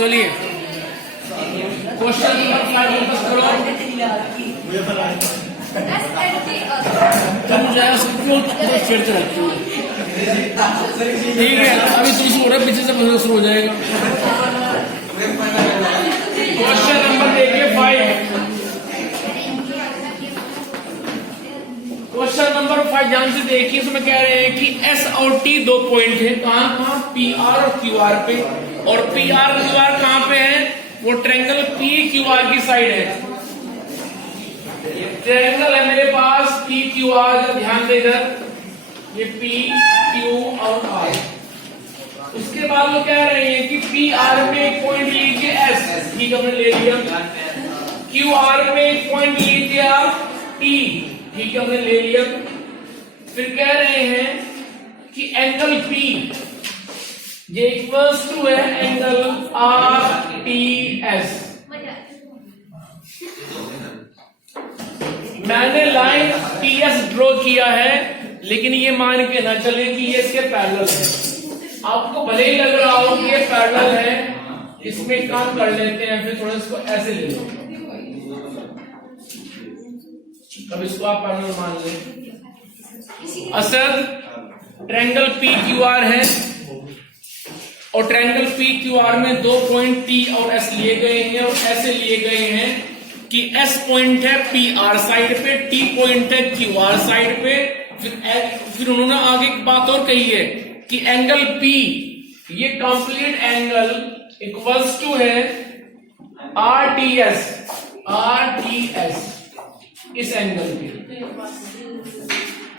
चलिए question number 5 focus करो। तुम जाए क्यों चिड़ते रहते हो? ठीक है, अभी तुम सो रहे पीछे से शुरू हो जाएगा। क्वेश्चन नंबर देखिए 5। क्वेश्चन नंबर 5 ध्यान से देखिए। इसमें कह रहे हैं कि एस और टी दो पॉइंट है, कहां पी आर और क्यू आर पे। और पी आर क्यू आर कहां पे है? वो ट्रायंगल पी क्यू आर की साइड है। ट्रायंगल है मेरे पास पी क्यू आर, ध्यान दे इधर, ये पी क्यू और आर। उसके बाद वो कह रहे हैं कि पी आर पे एक पॉइंट लीजिए एस, ठीक हमने ले लिया। क्यू आर पे एक पॉइंट लीजिए आप टी, ठीक है हमने ले लिया। फिर कह रहे हैं कि एंगल पी ये इक्वल्स टू है एंगल आर टी एस। मैंने लाइन टी एस ड्रॉ किया है, लेकिन ये मान के ना चले कि ये इसके पैरेलल है। आपको भले ही लग रहा हो कि ये पैरेलल है, इसमें काम कर लेते हैं। फिर थोड़ा इसको ऐसे ले लो, अब इसको आप पैरेलल मान लें। Asad triangle P Q R है और ट्रायंगल पी क्यू आर में दो पॉइंट टी और एस लिए गए हैं, और ऐसे लिए गए हैं कि एस पॉइंट है पी आर साइड पे, टी पॉइंट है क्यू आर साइड पे। फिर उन्होंने आगे एक बात और कही है कि एंगल पी ये कंप्लीट एंगल इक्वल्स टू है आर टी एस इस एंगल पे।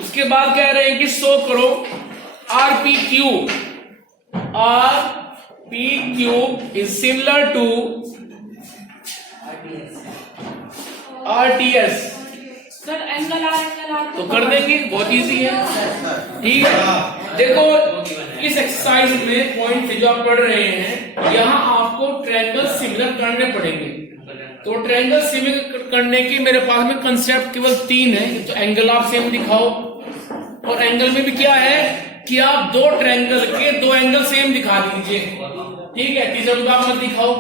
उसके बाद कह रहे हैं कि शो करो R P Q is similar to R T S. Sir angle R तो कर देंगे, बहुत इजी है। ठीक है, देखो इस एक्सरसाइज में पॉइंट जो आप पढ़ रहे हैं, यहां आपको ट्रायंगल सिमिलर करने पड़ेंगे। तो ट्रायंगल सिमिलर करने के मेरे पास में कंसेप्ट केवल 3 है। तो एंगल आप सेम दिखाओ, और एंगल में भी क्या है कि आप दो ट्रायंगल के दो एंगल सेम दिखा दीजिए। ठीक है, तीसरा तो आप मत दिखाओ,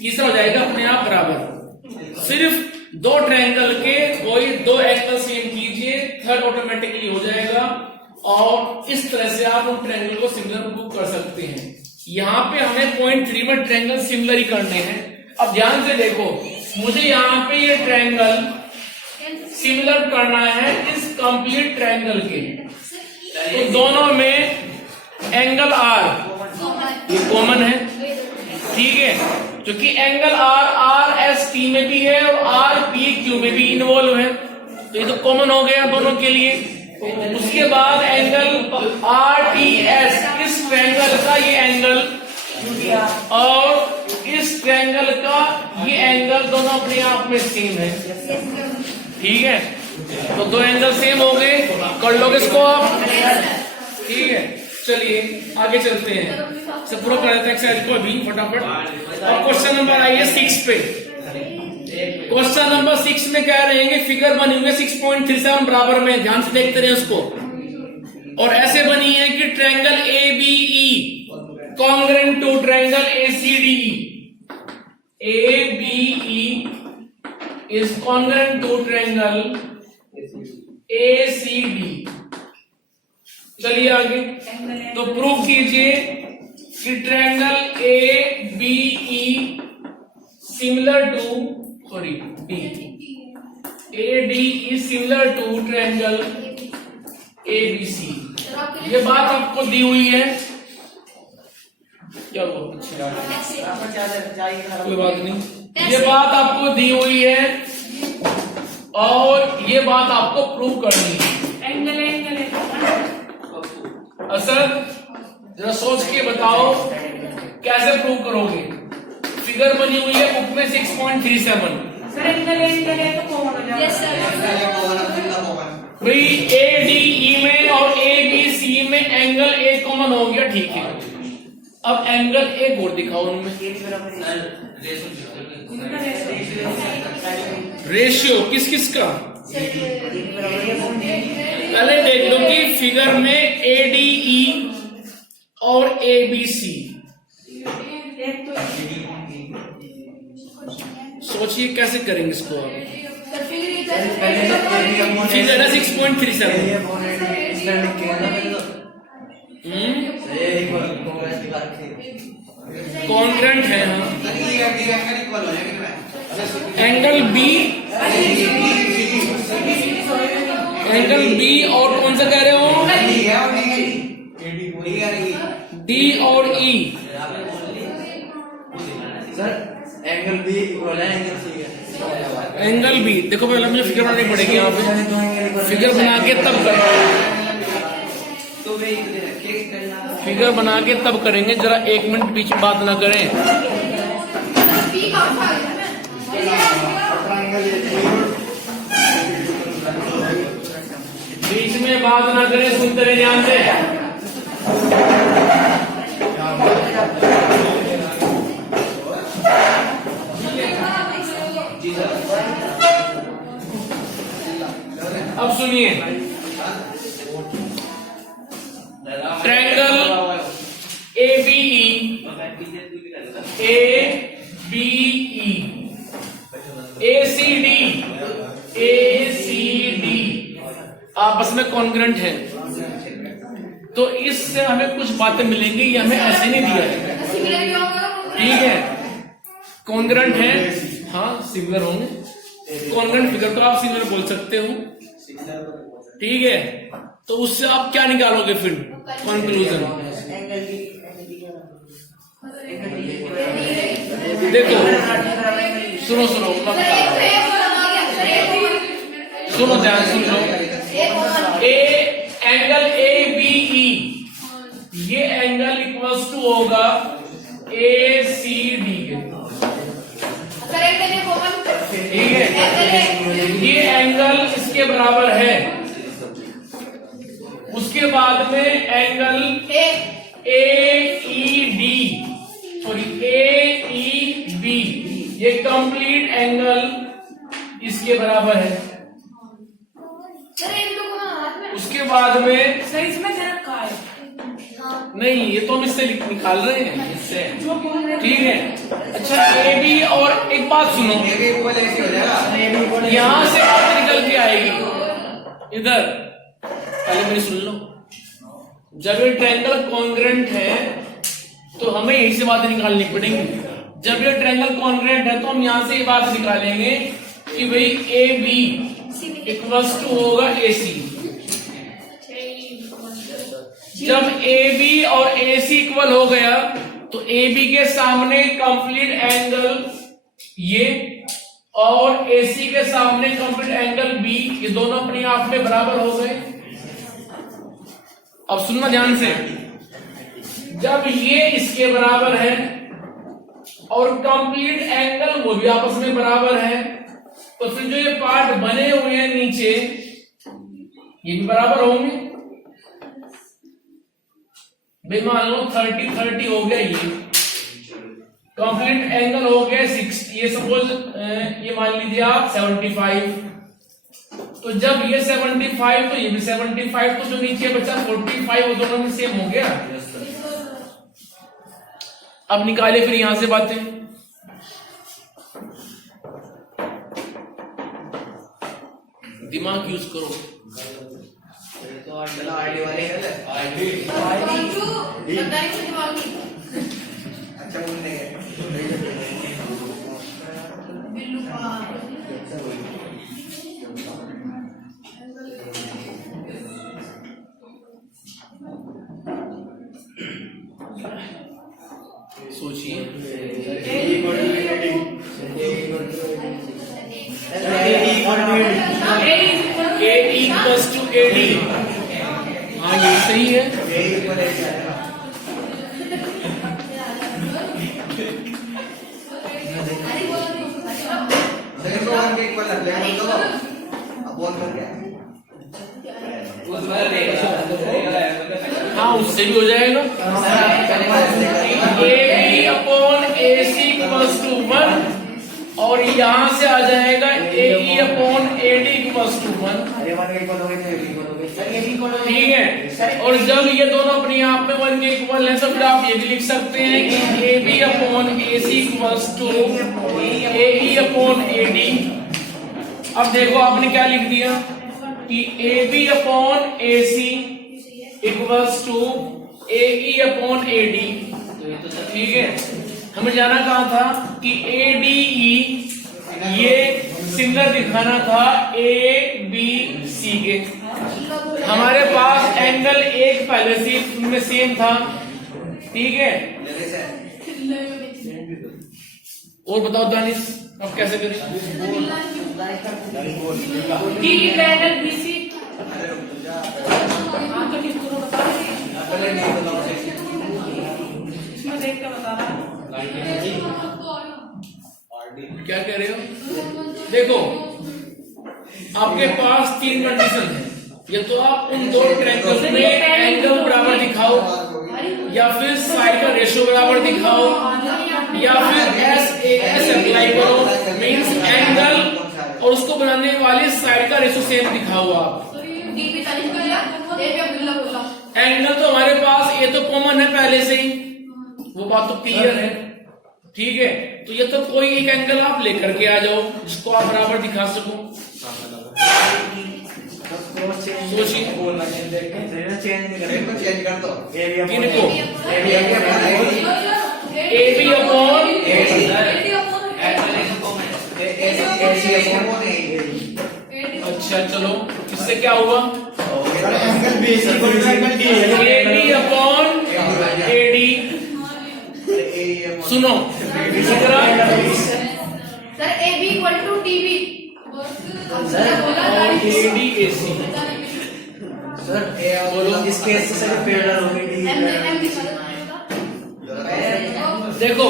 तीसरा हो जाएगा अपने आप बराबर। सिर्फ दो ट्रायंगल के कोई दो एंगल सेम कीजिए, थर्ड ऑटोमेटिकली हो जाएगा। और इस तरह से आप उन ट्रायंगल को सिमिलर प्रूव कर सकते हैं। यहाँ पे हमें पॉइंट 3 में ट्रायंगल सिमिलर ही करने हैं। अब ध्यान से देखो, मुझे यहाँ पे ये ट्रायंगल सिमिलर करना है इस कंप्लीट ट्रायंगल के। तो दोनों में एंगल आर ये कॉमन है, ठीक है, क्योंकि एंगल आर एस टी में भी है और आर पी क्यू में भी इन्वॉल्व है। तो ये तो कॉमन हो गया दोनों के लिए। उसके बाद एंगल आर टी एस, इस ट्रायंगल का ये एंगल और इस ट्रायंगल का ये एंगल दोनों अपने आप में सेम है। ठीक है, तो दो एंगल सेम हो गए, कर लोगे इसको आप। ठीक है, चलिए आगे चलते हैं, सब पूरा कर देते हैं एक्सरसाइज को अभी फटाफट। और क्वेश्चन नंबर आइए 6 पे। क्वेश्चन नंबर 6 में कह रहे हैं कि फिगर बनी हुई है 6.37 बराबर में, ध्यान से देखते रहे उसको। और ऐसे बनी है कि triangle A B E congruent to triangle A C D E. A B E is congruent to triangle A C D. चलिए आगे, तो प्रूव कीजिए कि triangle A B E similar to D A D is similar to triangle A B C. ये बात आपको दी हुई है, क्या कोई बात नहीं, ये बात आपको दी हुई है और ये बात आपको प्रूव करनी है। एंगल असद जरा सोच के बताओ कैसे प्रूव करोगे। फिगर बनी हुई है बुक में 6.37। सर एंगल तो कॉमन हो जाएगा। यस सर, भाई ए डी ई में और ए बी सी में एंगल ए कॉमन हो गया, ठीक है। अब एंगल ए और दिखाओ उनमें। रेशियो किस किस का? पहले देख लो कि फिगर में ए डी ई और ए बी सी सोचिए कैसे करेंगे इसको आप। सर फिर फिगर है 6.37। कॉन्ग्रेंट है हाँ। एंगल बी और कौन सा कह रहे हो? डी और E. Sir angle B equal है एंगल सी है। एंगल बी देखो पहले मुझे फिगर बनानी पड़ेगी यहाँ पे। फिगर बना के तब करेंगे। फिगर बना के तब करेंगे। जरा 1 मिनट बीच में बात ना करें। बीच में बात ना करें, सुनते रहे ध्यान से। अब सुनिए, ट्रायंगल ABE ACD आपस में कॉन्ग्रेंट है। तो इससे हमें कुछ बातें मिलेंगी। ये हमें ऐसे नहीं दिया है, ठीक है। कॉन्ग्रेंट है हाँ, सिमिलर होंगे। कॉन्ग्रेंट फिगर तो आप सिमिलर बोल सकते हो, ठीक है। तो उससे आप क्या निकालोगे फिर कंक्लूजन? देखो सुनो ध्यान सुनो। एंगल ABE ये एंगल इक्वल्स टू होगा ACD के, ठीक है। ये एंगल इसके बराबर है। उसके बाद में एंगल AEB ये कंप्लीट एंगल इसके बराबर है। उसके बाद में सर इसमें जरा का है नहीं, ये तो हम इससे निकाल रहे हैं इससे, ठीक है। अच्छा AB और एक बात सुनो, यहां से बात निकल के आएगी इधर। पहले मेरी सुन लो। जब ये ट्रायंगल कॉन्ग्रेंट है तो हमें यही से बात निकालनी पड़ेंगी। जब ये ट्रायंगल कॉन्ग्रेंट है तो हम यहां से ये बात निकालेंगे कि भाई AB इक्वल्स टू होगा AC। जब AB और AC इक्वल हो गया तो AB के सामने कंप्लीट एंगल ये और AC के सामने कंप्लीट एंगल B, ये दोनों अपने आप में बराबर हो गए। अब सुनना ध्यान से, जब ये इसके बराबर है और कंप्लीट एंगल वो भी आपस में बराबर है, तो फिर जो ये पार्ट बने हुए हैं नीचे ये भी बराबर होंगे। भाई मान लो 30-30 हो गया, ये कंप्लीट एंगल हो गया 60, ये सपोज ये मान लीजिए आप 75। तो जब ये 75 तो ये भी 75, तो जो नीचे बचा 45 वो दोनों में सेम हो गया। अब निकाले फिर यहां से बातें। दिमाग यूज करो। अच्छा बोलने सोचिए, AE इक्वल्स टू AD। हाँ ये सही है। हाँ उससे भी हो जाएगा। AB upon AC equals to 1 और यहां से आ जाएगा AE upon AD equals to 1, ठीक है। और जब ये दोनों अपने आप में 1 के इक्वल है तो फिर आप ये भी लिख सकते हैं कि AB upon AC equals to AE upon AD। अब देखो आपने क्या लिख दिया कि AB upon AC equals to AE upon AD। ठीक है, हमें जाना कहा था कि ADE ये सिमिलर दिखाना था ABC के। हमारे पास एंगल एक पहले से उनमें सेम था। ठीक है, और बताओ दानिश अब कैसे करें? D triangle BC. हाँ तो किसको बता इसमें देख के बता रहा। क्या कह रहे हो? देखो आपके पास तीन कंडीशन है, या तो आप उन दो ट्रायंगल्स में एंगल बराबर दिखाओ, या फिर साइड का रेशियो बराबर दिखाओ, या फिर एस अप्लाई करो, मींस एंगल और उसको बनाने वाले साइड का रेशियो सेम दिखाओ आप। एंगल तो हमारे पास ये तो कॉमन है पहले से ही, वो बात तो क्लियर है। ठीक है, तो ये तो कोई एक एंगल आप लेकर के आ जाओ जिसको आप बराबर दिखा सको। सोचिए चेंज कर दो। किनको? AB अपॉन अच्छा चलो, इससे क्या हुआ? AB upon AD। सुनो sir AB equal to TB। AD AC। Sir बोलो इस केस से पेयर होगी। देखो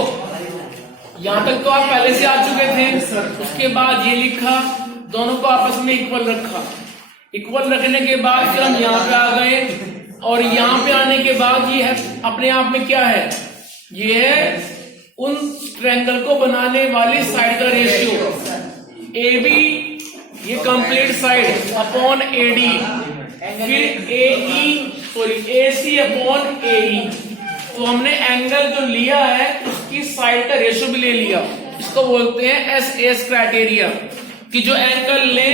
यहाँ तक तो आप पहले से आ चुके थे। उसके बाद ये लिखा, दोनों को आपस में इक्वल रखा। इक्वल रखने के बाद फिर हम यहाँ पे आ गए, और यहाँ पे आने के बाद ये है अपने आप में क्या है? ये है उन ट्रायंगल को बनाने वाली साइड का रेशियो। AB ये कंप्लीट साइड अपॉन AD, फिर AC अपॉन AE। तो हमने एंगल जो लिया है उसकी साइड का रेशियो भी ले लिया। इसको बोलते हैं SAS क्राइटेरिया, कि जो एंगल ले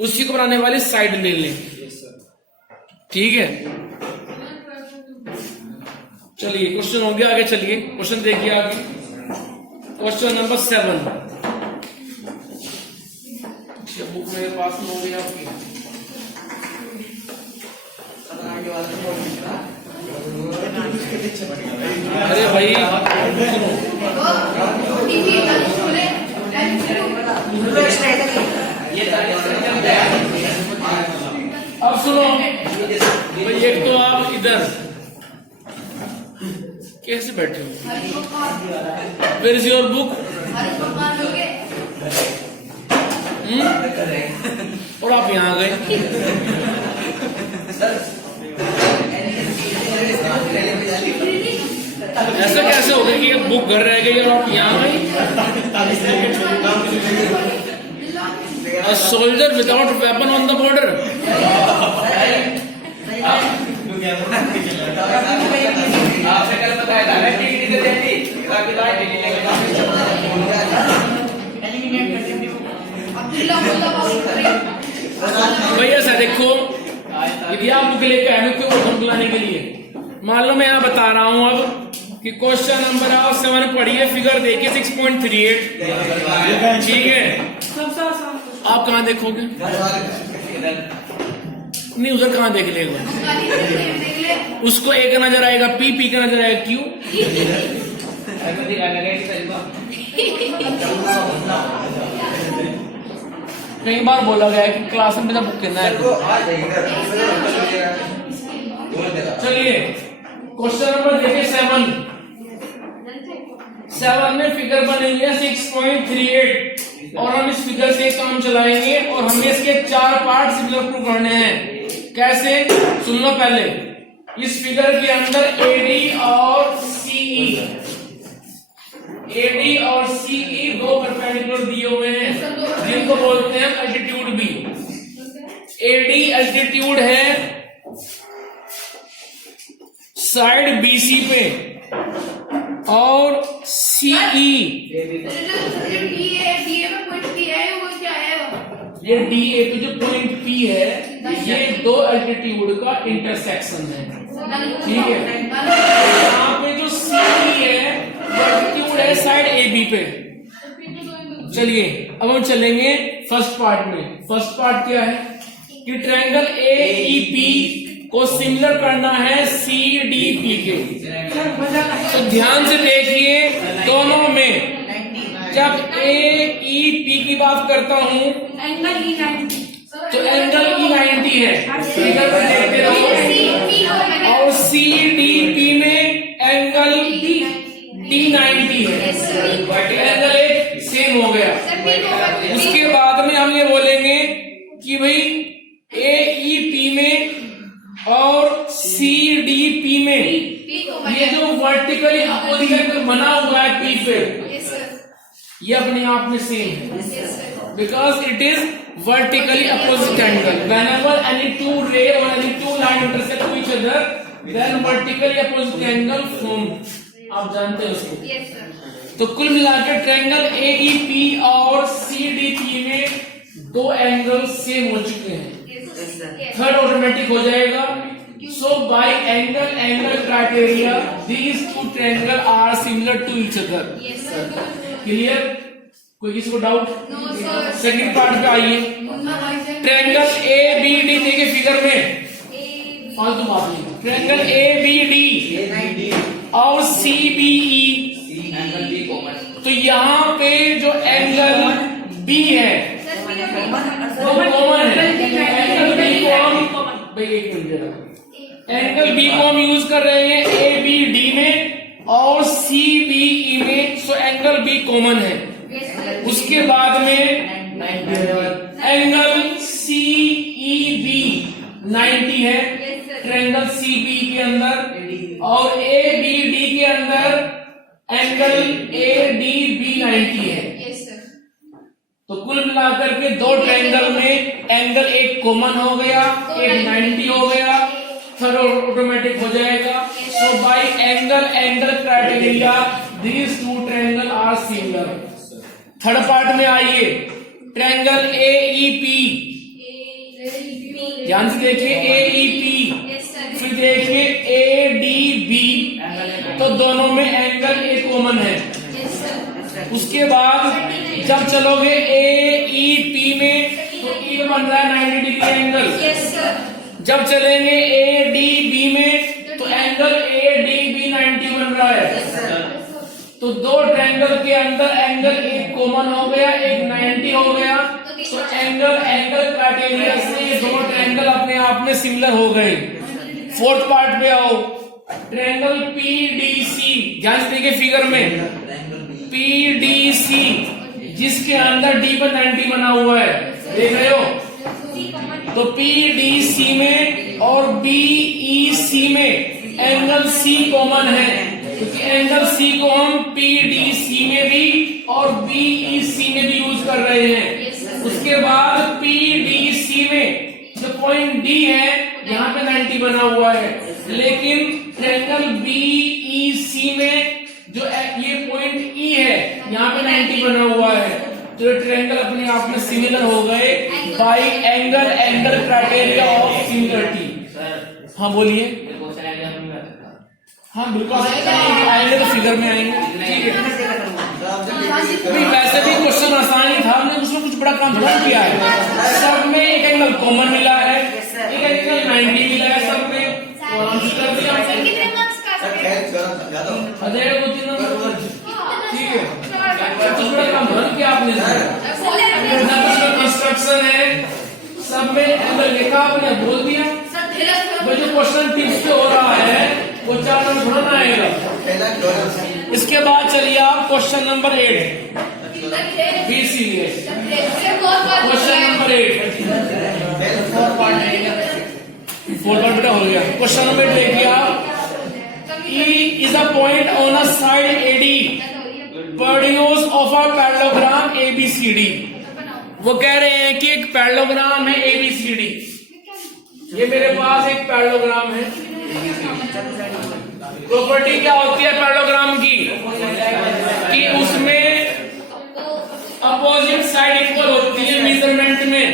उसी को बनाने वाली साइड ले लें। ठीक है, चलिए क्वेश्चन हो गया, आगे चलिए क्वेश्चन देखिए आगे। Question number 7। बुक मेरे पास में हो गई आपकी। अरे भाई अब सुनो भाई, एक तो आप इधर कैसे बैठे हो? Where is your book? और आप यहाँ गए। ऐसा कैसे हो गया कि एक बुक घर रह गई और आप यहाँ गए? A soldier without weapon on the border. आपने कल बताया था टिकट दे देती, बाकी तो टिकट लेके भैया ऐसा देखो, यदि आप बुक लेके आए हो क्यों बुक लाने के लिए? मान लो मैं यहाँ बता रहा हूँ अब कि क्वेश्चन नंबर आप 7 पढ़िए, फिगर देखिए 6.38। ठीक है, आप कहाँ देखोगे? नहीं, उधर कहाँ देख लेगा? उसको ए का नजर आएगा P, P का नजर आएगा Q। कई बार बोला गया है कि क्लास में बुक करना है। चलिए क्वेश्चन नंबर देखिए 7 में फिगर बनेगी 6.38, और हम इस फिगर से काम चलाएंगे और हमें इसके 4 पार्ट सिमिलर प्रूव करने हैं। कैसे? सुन लो पहले, इस फिगर के अंदर AD और CE दो परपेंडिकुलर दिए हुए हैं, जिनको बोलते हैं एल्टीट्यूड भी। AD एल्टीट्यूड है साइड BC पे, और CE ई, जो डी ए में पॉइंट पी है वो क्या है? ये डी ए पे जो पॉइंट पी है ये दो एल्टीट्यूड का इंटरसेक्शन है, ठीक है। यहाँ पे जो सी है वो एल्टीट्यूड है साइड ए बी पे। चलिए अब हम चलेंगे फर्स्ट पार्ट में। फर्स्ट पार्ट क्या है कि ट्रायंगल ए ई पी को सिमिलर करना है सी डी पी के। तो ध्यान से देखिए, दोनों में जब ए ई पी की बात करता हूं एंगल ई 90, तो एंगल ई 90 है, फिगर में देखते रहो। और सी डी पी में एंगल डी 90 है, एंगल एक सेम हो गया। उसके बाद में हम ये बोलेंगे कि भाई ए ई पी में और सी डी पी में ये जो वर्टिकली अपोजिट एंगल बना हुआ है पी पे, ये अपने आप में सेम है, because it is vertically opposite angle. whenever any two ray or any two line intersect to each other, then vertically opposite angle form। आप जानते हैं उसको। तो कुल मिलाकर ट्रायंगल ए ई पी और सी डी पी में दो एंगल सेम हो चुके हैं, थर्ड ऑटोमेटिक हो जाएगा। So by angle angle criteria these two triangle are similar to each other. Clear? कोई किसी को डाउट? सेकंड पार्ट पे आइए। ट्रायंगल ए बी डी देखिए फिगर में, फालतू बात नहीं। ट्रायंगल ए बी डी और C B E, angle B common, तो यहाँ पे जो एंगल बी है वो कॉमन है। एंगल बी को हम भाई एक मिनट, एंगल बी को हम यूज कर रहे हैं ए बी डी में और सी बी ई में, सो एंगल बी कॉमन है। उसके बाद में एंगल सी ई बी 90 है ट्रायंगल सी बी के अंदर, और ए बी डी के अंदर एंगल ए डी बी 90 है। तो कुल मिलाकर के दो ट्रायंगल में एंगल एक कॉमन हो गया, एक 90 हो गया, थर्ड ऑटोमेटिक हो जाएगा। So by angle angle criteria these two triangle are similar. Third part में आइए, ट्रायंगल ए ई पी, ध्यान से देखिए ए ई पी, फिर देखिए ए डी बी, तो दोनों में एंगल एक कॉमन है। उसके बाद जब चलोगे ए ई पी में तो ई में बन रहा है 90 डिग्री एंगल। जब चलेंगे ए डी बी में तो एंगल ए डी बी 90 बन रहा है। तो दो ट्रायंगल के अंदर एंगल एक कॉमन हो गया, एक 90 हो गया। तो एंगल एंगल क्राइटेरिया से ये दोनों ट्रायंगल अपने आप में सिमिलर हो गए। फोर्थ पार्ट पे आओ, ट्रायंगल पी डी सी, ध्यान से देखिए फिगर में, पी डी सी जिसके अंदर डी पर 90 बना हुआ है, देख रहे हो? तो पी डी सी में और बी ई सी में एंगल सी कॉमन है, क्योंकि एंगल सी को हम पी डी सी में भी और बी ई सी में भी यूज कर रहे हैं। उसके बाद पी डी सी में जो पॉइंट डी है यहाँ पे 90 बना हुआ है, लेकिन ट्रायंगल बी ई सी में जो ये पॉइंट ई है यहाँ पे 90 बना हुआ है। तो ये ट्रायंगल अपने आप में सिमिलर हो गए bye angle angle criteria of similarity. हाँ बोलिए। हाँ बिल्कुल आएंगे तो फिगर में आएंगे, ठीक है। वैसे भी क्वेश्चन आसान ही था, हमने उसमें कुछ बड़ा काम थोड़ा किया है। सब में एक एंगल कॉमन मिला है, एक एंगल 90 मिला है, सब में ठीक है। कुछ बड़ा काम थोड़ा किया आपने, कंस्ट्रक्शन है, सब में एंगल लिखा आपने बोल दिया। वो जो क्वेश्चन टिप्स पे हो रहा है वो 4 नंबर थोड़ा ना आएगा। इसके बाद चलिए आप question number 8 BC question number 8 4 part बेटा हो गया। क्वेश्चन नंबर 8 देखिए आप, E is a point on a side AD produce of a parallelogram ABCD। वो कह रहे हैं कि एक पैरेललोग्राम है ABCD। ये मेरे पास एक पैरेललोग्राम है। प्रॉपर्टी क्या होती है पैरेललोग्राम की? कि उसमें अपोजिट साइड इक्वल होती है मेजरमेंट में,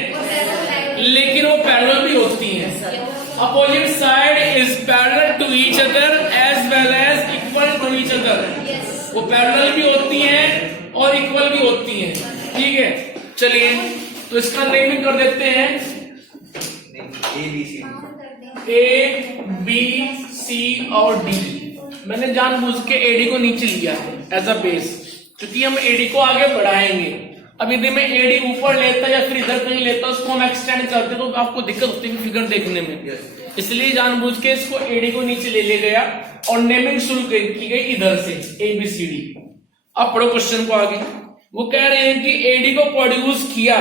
लेकिन वो पैरेलल भी होती हैं। Opposite side is parallel to each other as well as equal to each other. वो पैरेलल भी होती हैं और इक्वल भी होती हैं। ठीक है, चलिए तो इसका नेमिंग कर देते हैं ए बी सी और डी। मैंने जानबूझ के एडी को नीचे लिया है एज अ बेस, क्योंकि हम एडी को आगे बढ़ाएंगे। अब यदि मैं एडी ऊपर लेता या फिर इधर कहीं लेता, उसको हम एक्सटेंड करते तो आपको दिक्कत होती है फिगर देखने में। इसलिए जानबूझ के इसको एडी को नीचे ले गया और नेमिंग शुरू की गई इधर से ABCD। अब पढ़ो क्वेश्चन को आगे। वो कह रहे हैं कि एडी को प्रोड्यूस किया,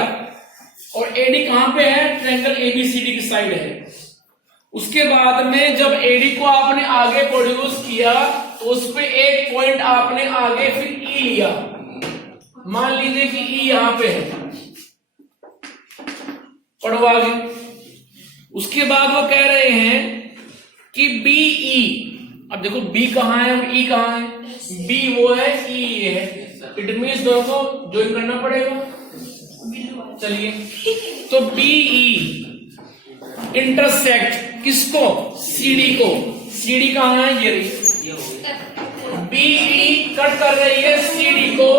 और एडी कहां पे है? ट्रायंगल ABCD की साइड है। उसके बाद में जब एडी को आपने आगे प्रोड्यूस किया तो उस पे एक पॉइंट आपने आगे फिर ई लिया। मान लीजिए कि ई यहां पे है, पढ़ो आगे। उसके बाद वो कह रहे हैं कि BE, अब देखो B कहां है और E कहां है? B वो है, E ये है। इट मीन्स दोनों को ज्वाइन करना पड़ेगा। चलिए, तो BE इंटरसेक्ट किसको? CD को। CD कहां है? ये रही। BE कट कर रही है CD को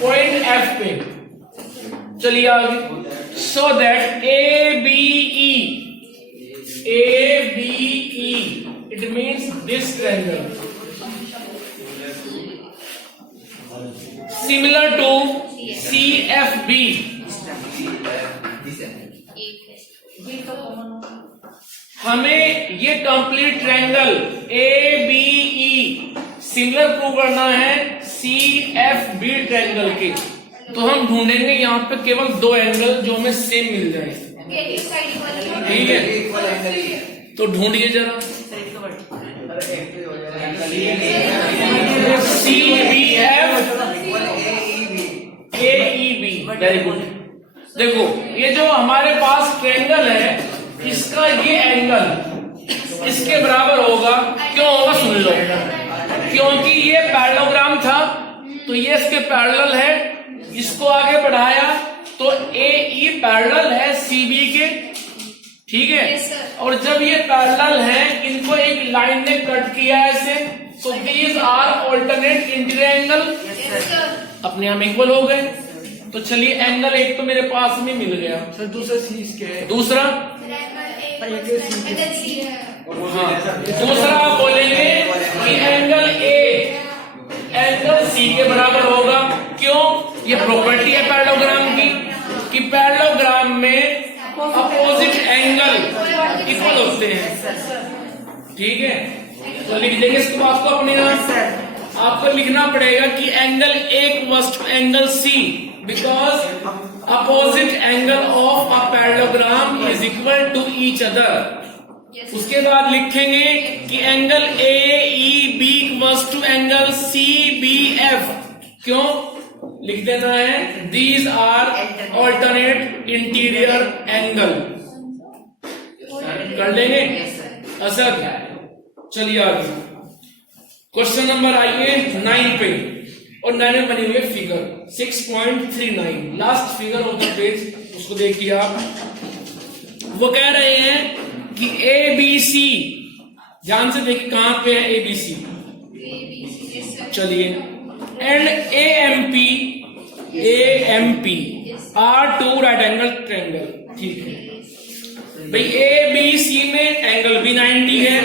पॉइंट F पे। चलिए आगे। So that ABE it means this triangle similar to CFB। हमें ये कंप्लीट ट्रायंगल ABE सिमिलर प्रूव करना है CFB ट्रायंगल के। तो हम ढूंढेंगे यहाँ पे केवल दो एंगल जो हमें सेम मिल जाए। ठीक है, तो ढूंढिए जरा। CBF AEB, very good. देखो ये जो हमारे पास ट्रायंगल है, इसका ये एंगल इसके बराबर होगा। क्यों होगा सुन लो। क्योंकि ये पैरेललोग्राम था तो ये इसके पैरेलल है। इसको आगे बढ़ाया तो AE पैरेलल है CB के। ठीक है, और जब ये पैरेलल है, इनको एक लाइन ने कट किया ऐसे, so these are alternate interior angle. अपने आप इक्वल हो गए। तो चलिए एंगल एक तो मेरे पास में मिल गया। सर दूसरा सी इसके दूसरा दूसरा आप बोलेंगे कि एंगल C के बराबर होगा। क्यों? ये प्रॉपर्टी है पैरेललोग्राम की कि पैरेललोग्राम में अपोजिट एंगल इक्वल होते हैं। ठीक है, तो लिख देंगे इसको आपको अपने यहाँ। आपको लिखना पड़ेगा कि angle equals to angle C because opposite angle of a parallelogram is equal to each other. उसके बाद लिखेंगे कि angle AEB equals to angle CBF। क्यों? लिख देना है these are alternate interior angle. कर लेंगे असद। चलिए आगे क्वेश्चन नंबर आइए 9 पे, और 9 में बनी हुई है figure 6.39, last figure of the page, उसको देखिए आप। वो कह रहे हैं कि ABC, ध्यान से देखिए कहां पे है ABC। चलिए, and AMP are two right angle triangle. ठीक है भाई, ABC में एंगल भी 90 है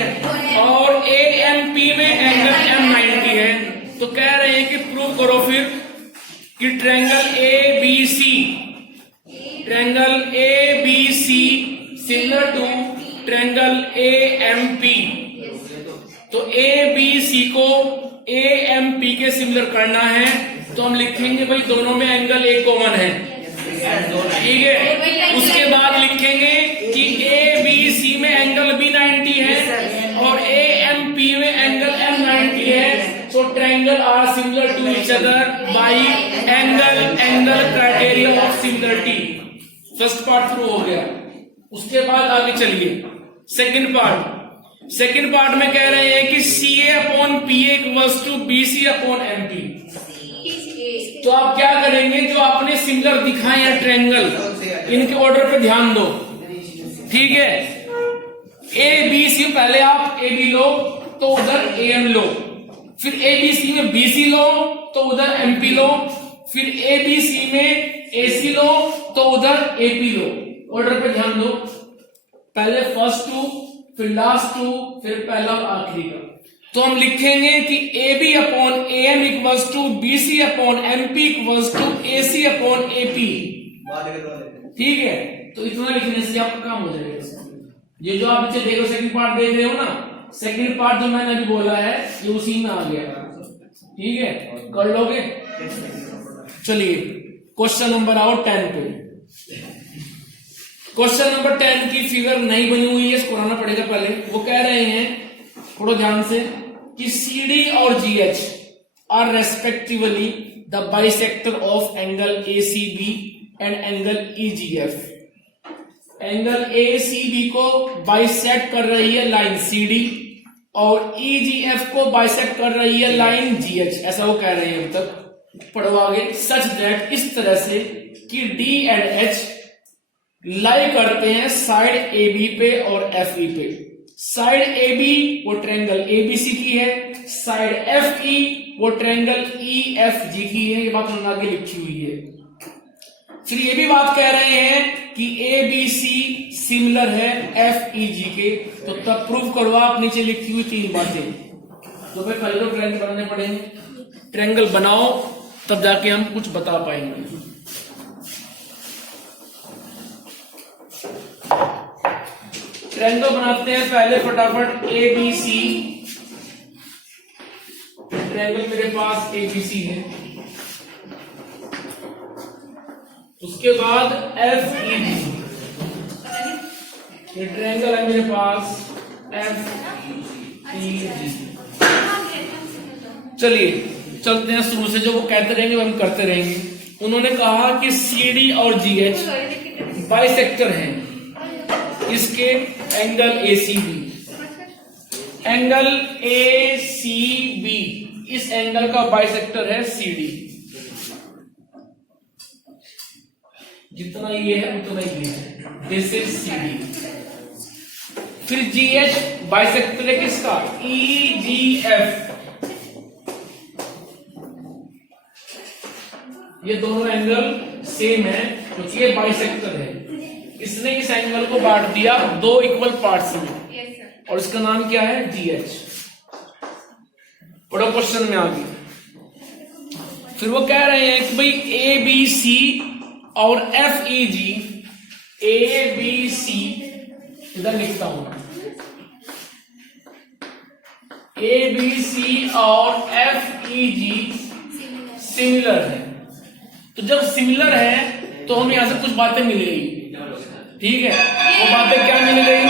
और AMP में एंगल M 90 है। तो कह रहे हैं कि प्रूव करो फिर कि triangle ABC similar to triangle AMP। तो ABC को AMP के सिमिलर करना है, तो हम लिखेंगे भाई दोनों में एंगल एक कॉमन है। ठीक है, उसके बाद लिखेंगे कि ABC में एंगल B 90 है और AMP में एंगल M 90 है। तो triangle are similar to each other by angle criteria of similarity. First part through हो गया। उसके बाद आगे चलिए सेकंड पार्ट में कह रहे हैं कि CA upon PA equals to BC upon MP। तो आप क्या करेंगे, जो आपने सिमिलर दिखाए हैं ट्रायंगल, इनके ऑर्डर पे ध्यान दो, ठीक है। ए बी सी, पहले आप ए बी लो तो उधर ए एम लो, फिर ए बी सी में बी सी लो तो उधर एम पी लो, फिर ए बी सी में ए सी लो तो उधर ए पी लो। ऑर्डर पे ध्यान दो, पहले फर्स्ट टू, फिर लास्ट टू, फिर पहला और आखिरी का। तो हम लिखेंगे कि A B upon A M equals to B C upon M P equals to A C upon A P, ठीक है। तो इतना लिखने से आपका काम हो जाएगा। ये जो आप नीचे देखो सेकंड पार्ट देख रहे हो ना, सेकंड पार्ट जो मैंने अभी बोला है ये उसी में आ गया, ठीक है, कर लोगे। चलिए क्वेश्चन नंबर आओ 10 पे। क्वेश्चन नंबर 10 की फिगर नहीं बनी हुई है, इसको बनाना पड़ेगा पहले। वो कह रहे हैं, थोड़ा ध्यान से, कि CD और GH are respectively the bisector of angle ACB and angle EGF। Angle ACB को बाइसेक्ट कर रही है लाइन CD और EGF को बाइसेक्ट कर रही है लाइन GH, ऐसा वो कह रहे हैं। अब तक पढ़ो आगे। सच दैट, इस तरह से कि D एंड H लाई करते हैं साइड AB पे और FE पे। साइड AB वो ट्रायंगल ABC की है, साइड FE वो ट्रायंगल EFG की है। ये बात उन्होंने आगे लिखी हुई है। फिर ये भी बात कह रहे हैं कि ABC सिमिलर है FEG के। तो तब प्रूव करो आप नीचे लिखी हुई 3 बातें। तो भाई पहले तो ट्रायंगल बनाने पड़ेंगे, ट्रायंगल बनाओ तब जाके हम कुछ बता पाएंगे। ट्रायंगल बनाते हैं पहले फटाफट ABC। ट्रायंगल मेरे पास ABC है, उसके बाद FEG। ये ट्रायंगल है मेरे पास FEG। चलिए चलते हैं शुरू से, जो वो कहते रहेंगे वो हम करते रहेंगे। उन्होंने कहा कि CD और GH बाइसेक्टर हैं इसके एंगल ACB। एंगल ACB इस एंगल का बाइसेक्टर है CD। जितना ये है उतना ये है, दिस इज CD। फिर GH बाइसेक्टर है किसका, EGF। ये दोनों एंगल सेम है क्योंकि ये बाइसेक्टर है। इसने इस एंगल को बांट दिया 2 इक्वल पार्ट्स में, और इसका नाम क्या है, GH। बड़ा क्वेश्चन में आ गया। फिर वो कह रहे हैं कि भाई ABC और FEG, ABC इधर लिखता हूं, ABC और FEG सिमिलर है। तो जब सिमिलर है तो हमें यहां से कुछ बातें मिल गई, ठीक है। वो बातें क्या मिल गई,